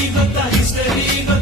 Deriva da tá